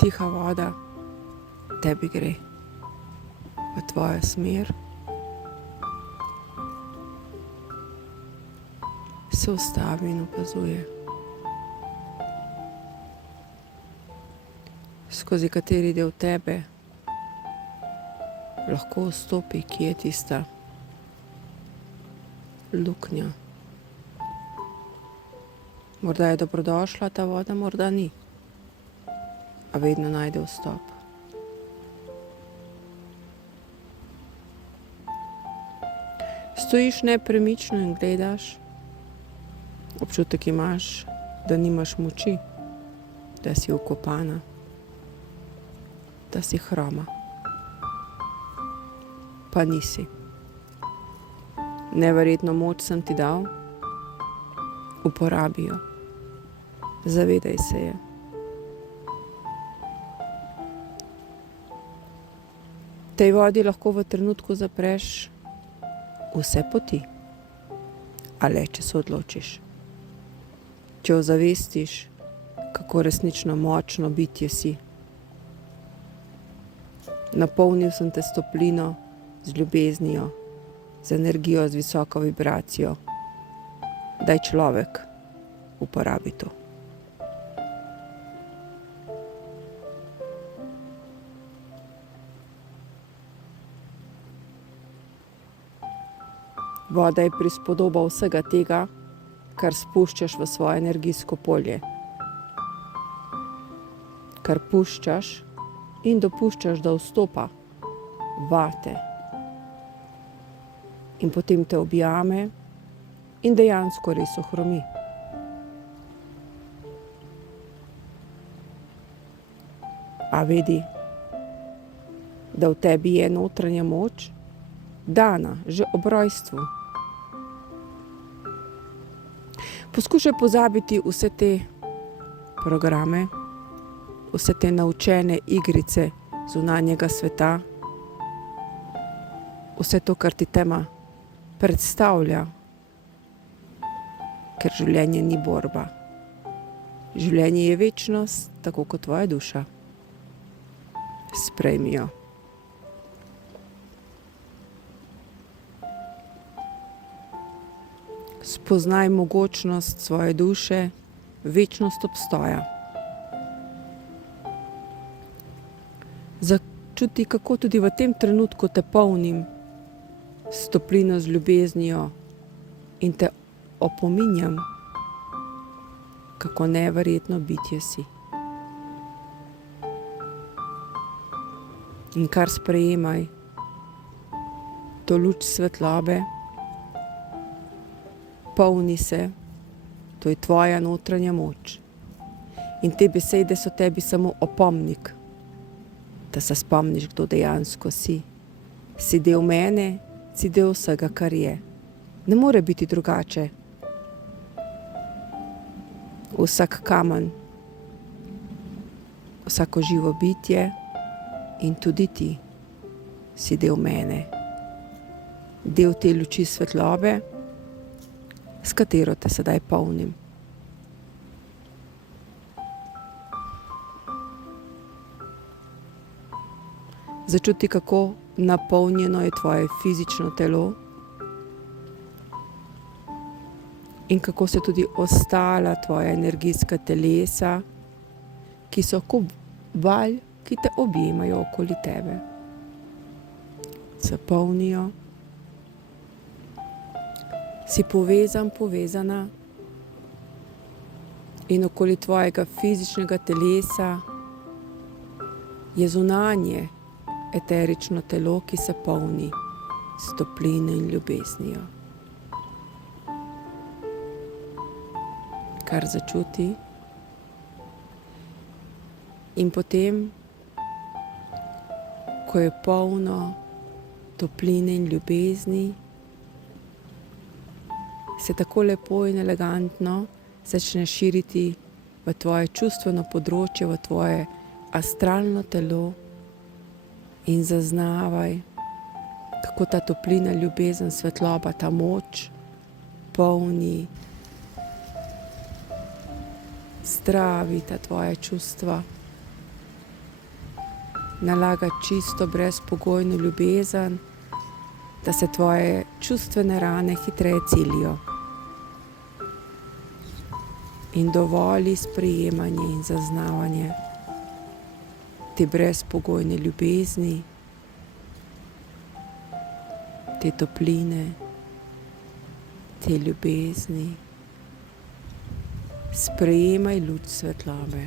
tiha voda tebi gre v tvojo smer. Se ustavi in opazuje, skozi kateri del tebe lahko vstopi, ki je tista luknja. Morda je dobrodošla ta voda, morda ni, a vedno najde vstop. Stojiš nepremično in gledaš, občutek imaš, da nimaš moči, da si vkopana, da si hroma. Pa nisi. Neverjetno moč sem ti dal, uporabi jo. Zavedaj se je. Tej vodi lahko v trenutku zapreš vse poti, a le, če se odločiš. Če ozavestiš, kako resnično močno bitje si. Napolnil sem te s toplino, z ljubeznijo, z energijo, z visoko vibracijo. Daj človek uporabi to. Voda je prispodoba vsega tega, kar spuščaš v svoje energijsko polje. Kar puščaš in dopuščaš, da vstopa vate. In potem te objame in dejansko res ohromi. A vedi, da v tebi je notranja moč, dana že ob rojstvu. Poskušaj pozabiti vse te programe, vse te naučene igrice zunanjega sveta, vse to, kar ti tema predstavlja, ker življenje ni borba. Življenje je večnost, tako kot tvoja duša. Sprejmi jo. Spoznaj mogočnost svoje duše, večnost obstoja. Začuti, kako tudi v tem trenutku te polnim s toplino, z ljubeznijo in te opominjam, kako neverjetno bitje si. In kar sprejemaj, to luč svetlobe, polni se, to je tvoja notranja moč. In te besede so tebi samo opomnik, da se spomniš, kdo dejansko si. Si del mene, si del vsega, kar je. Ne more biti drugače. Vsak kamen, vsako živo bitje in tudi ti si del mene. Del te luči svetlobe, s katero te sedaj polnim. Začuti, kako napolnjeno je tvoje fizično telo in kako se tudi ostala tvoja energijska telesa, ki so kot valj, ki te objemajo okoli tebe. Se polnijo. Si povezan, povezana in okoli tvojega fizičnega telesa je zunanje eterično telo, ki se polni s toplino in ljubeznijo. Kar začuti in potem, ko je polno topline in ljubezni, se tako lepo in elegantno začne širiti v tvoje čustveno področje, v tvoje astralno telo in zaznavaj, kako ta toplina, ljubezen, svetloba, ta moč polni, zdravi ta tvoje čustva nalaga čisto brezpogojno ljubezen, da se tvoje čustvene rane hitreje celijo. In dovoli sprejemanje in zaznavanje te brezpogojne ljubezni, te topline, te ljubezni. Sprejemaj luč svetlobe.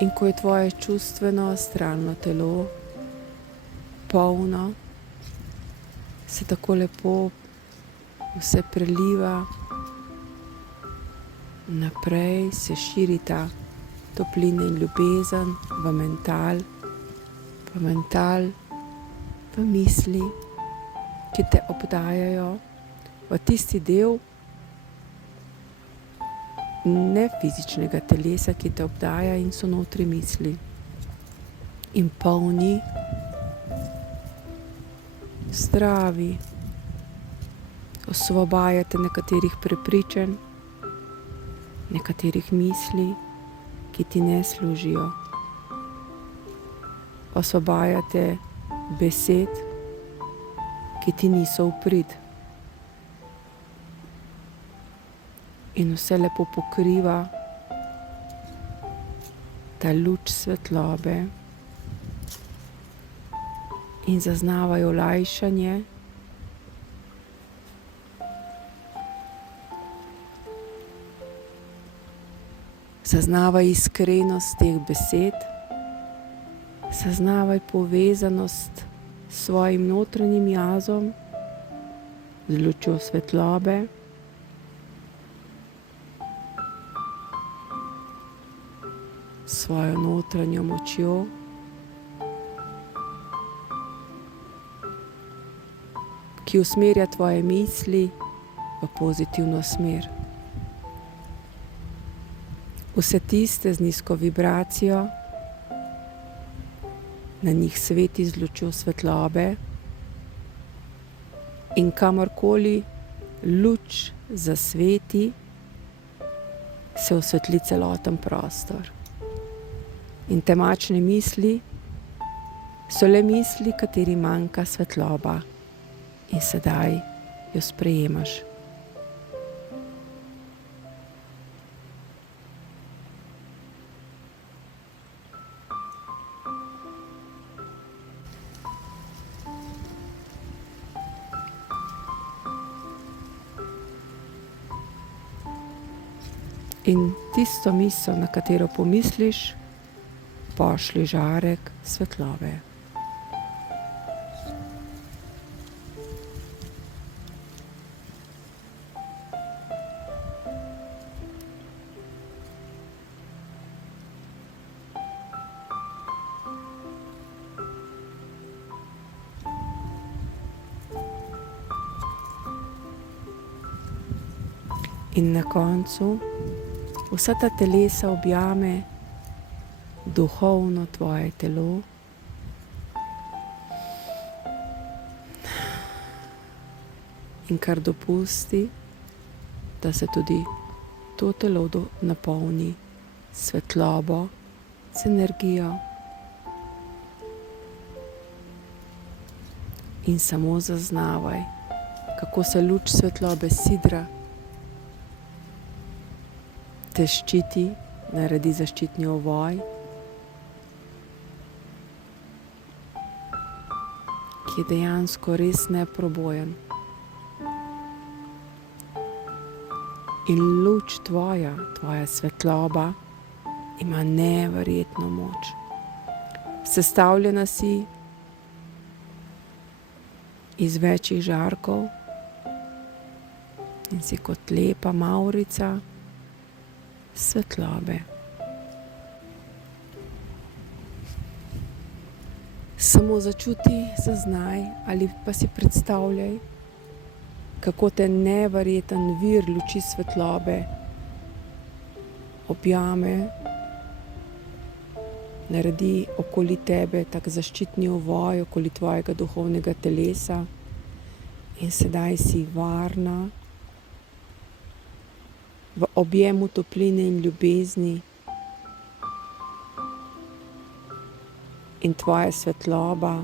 In ko je tvoje čustveno astralno telo polno, se tako lepo vse preliva naprej, se širi ta toplina in ljubezen v mental, v misli, ki te obdajajo, v tisti del ne fizičnega telesa, ki te obdaja in so notri misli. In polni, zdravi, osvobajate nekaterih prepričanj, nekaterih misli, ki ti ne služijo. Osvobajate besed, ki ti niso v prid. In vse lepo pokriva ta luč svetlobe in zaznavaj olajšanje, zaznavaj iskrenost teh besed, zaznavaj povezanost s svojim notranjim jazom, z lučjo svetlobe. Svojo notranjo močjo, ki usmerja tvoje misli v pozitivno smer. Vse tiste z nizko vibracijo, na njih sveti z lučjo svetlobe in kamorkoli luč zasveti, se osvetli celoten prostor. In temačne misli so le misli, kateri manjka svetloba, in sedaj jo sprejemaš. In tisto misel, na katero pomisliš, pošlji žarek svetlobe. In na koncu vsa ta telesa objame duhovno tvoje telo. In kar dopusti, da se tudi to telo napolni svetlobo, z energijo. In samo zaznavaj, kako se luč svetlobe sidra, te ščiti, naredi zaščitni ovoj, ki je dejansko res neprobojen. In luč tvoja svetloba ima neverjetno moč. Sestavljena si iz večjih žarkov in si kot lepa mavrica svetlobe. Samo začuti, zaznaj ali pa si predstavljaj, kako te neverjeten vir luči svetlobe objame Naredi okoli tebe tak zaščitni ovoj, okoli tvojega duhovnega telesa in sedaj si varna v objemu topline in ljubezni in tvoja svetloba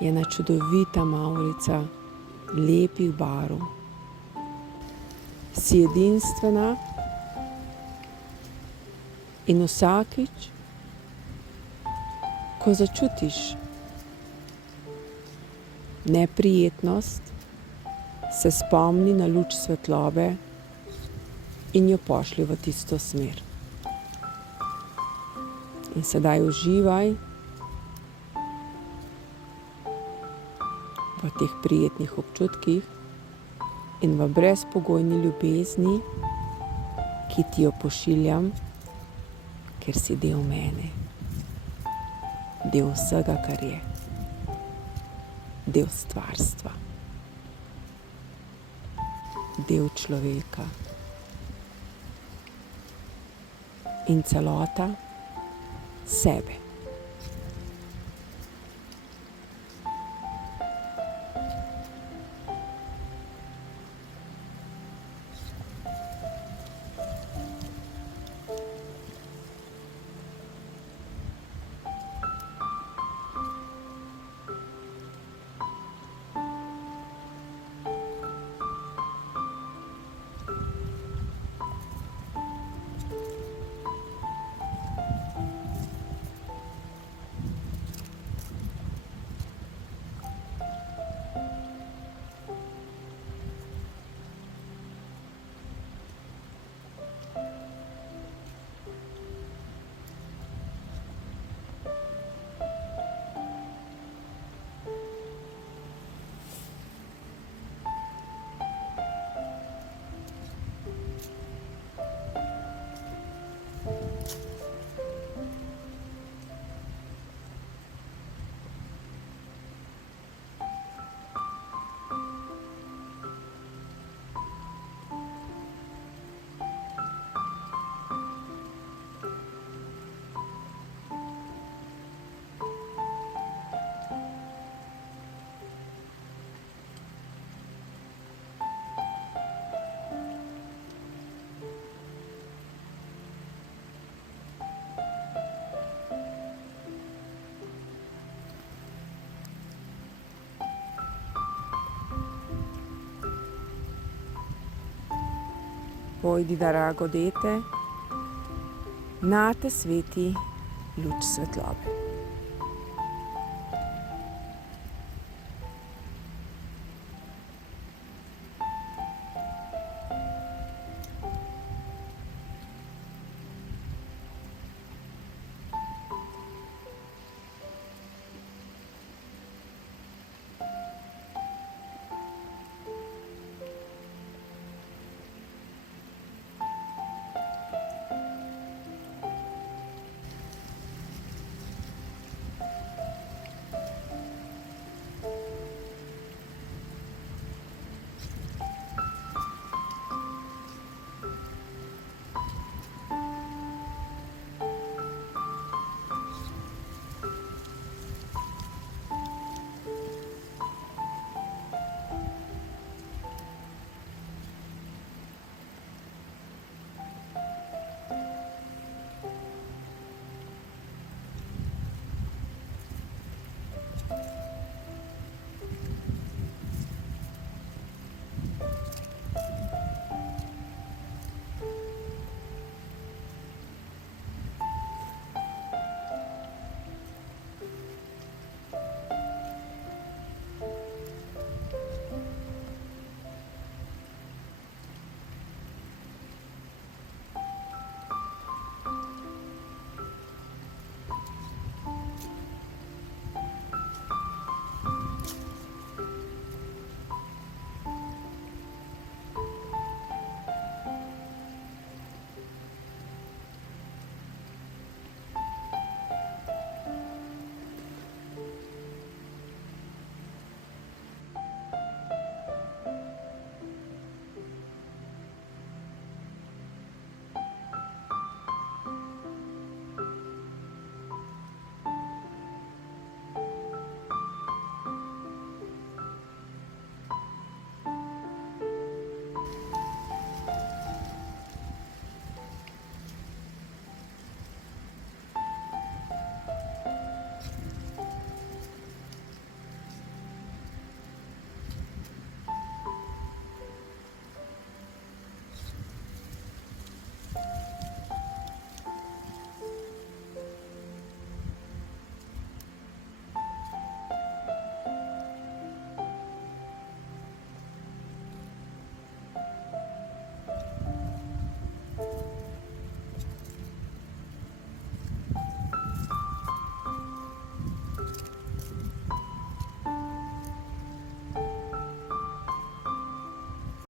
je ena čudovita mavrica lepih barv. Si edinstvena in vsakič, ko začutiš neprijetnost, se spomni na luč svetlobe in jo pošlji v tisto smer. In sedaj uživaj v teh prijetnih občutkih in v brezpogojni ljubezni, ki ti jo pošiljam, ker si del mene, del vsega, kar je, del stvarstva, del človeka in celota sebe. Pojdi, drago dete, nate sveti luč svetlobe.